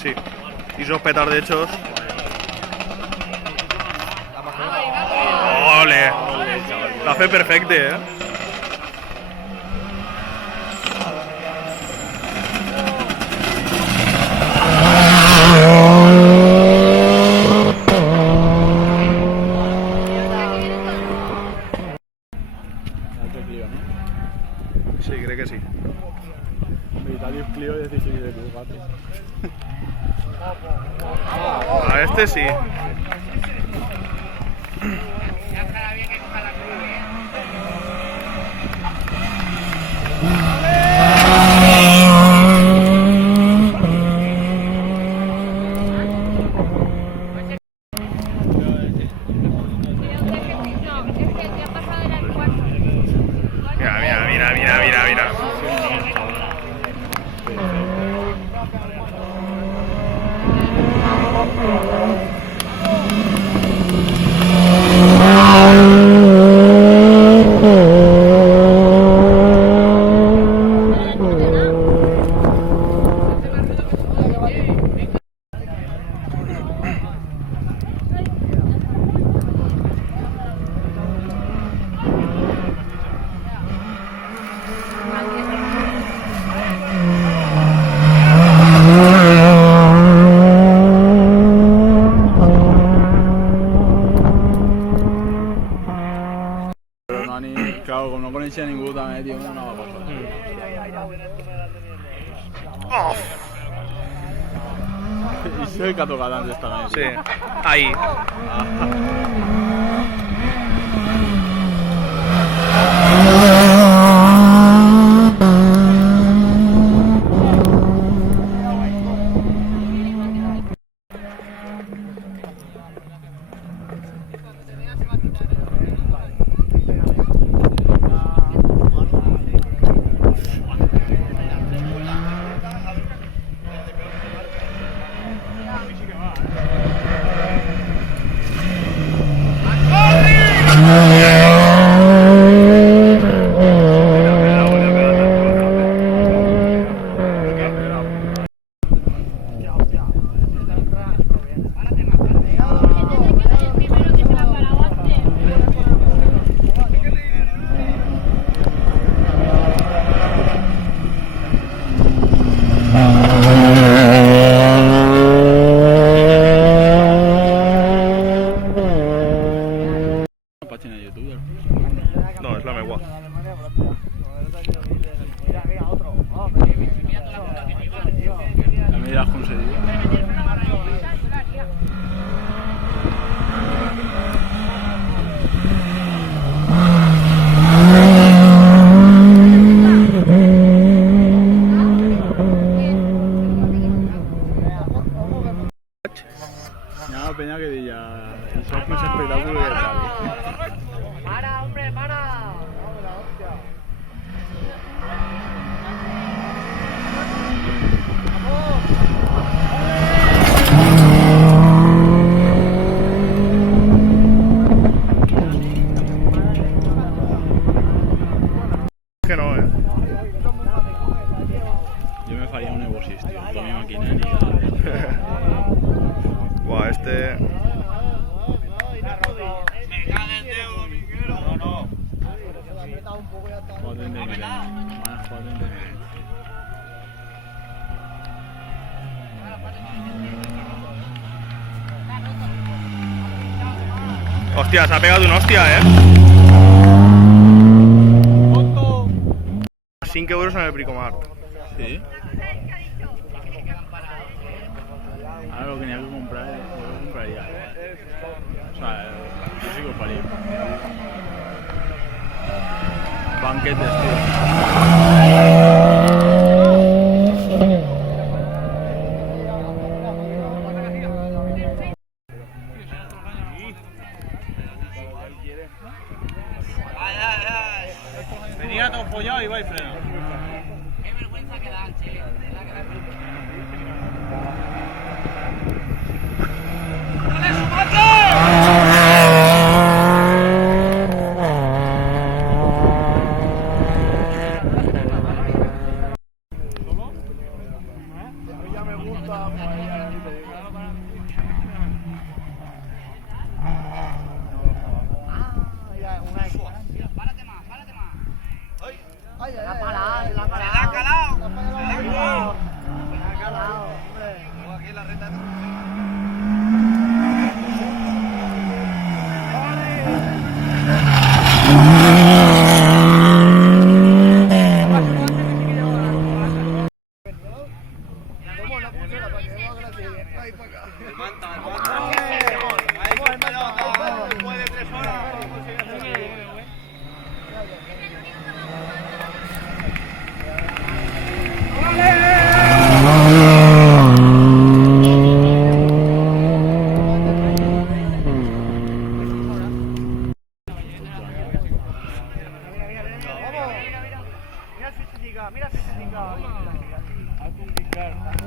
Sí. Y esos petardechos. ¡Ole! La fe perfecta, Sí, creo que sí. Vitalius Clio es difícil de dibujar. A este sí. Mira. Claro, com no coneixia ningú també, tio, no va passar. Oh. I sé el que ha tocat antes també. Sí, ahí. No, es la megua. També ja has concedit. Hi ha una penya que deia això és més espectacle que tal. ¡Para, hombre, para! Que no, Jo me faria un Evo 6, tio, amb mi màquina ni nada. Buah, este... Joden de mi, joden de mi. Hostia, se ha pegado una hostia, 5 euros en el Bricomart. Sí? Ara lo que n'hi ha que comprar, ho compraria. O sea, jo sí que ho faria. Banquetes, tio. Venía todo follado y va y freno. ¡Qué vergüenza que da, che! ¡Dale su Ya me gusta. Después de 3 horas. Mira el física, mira el física.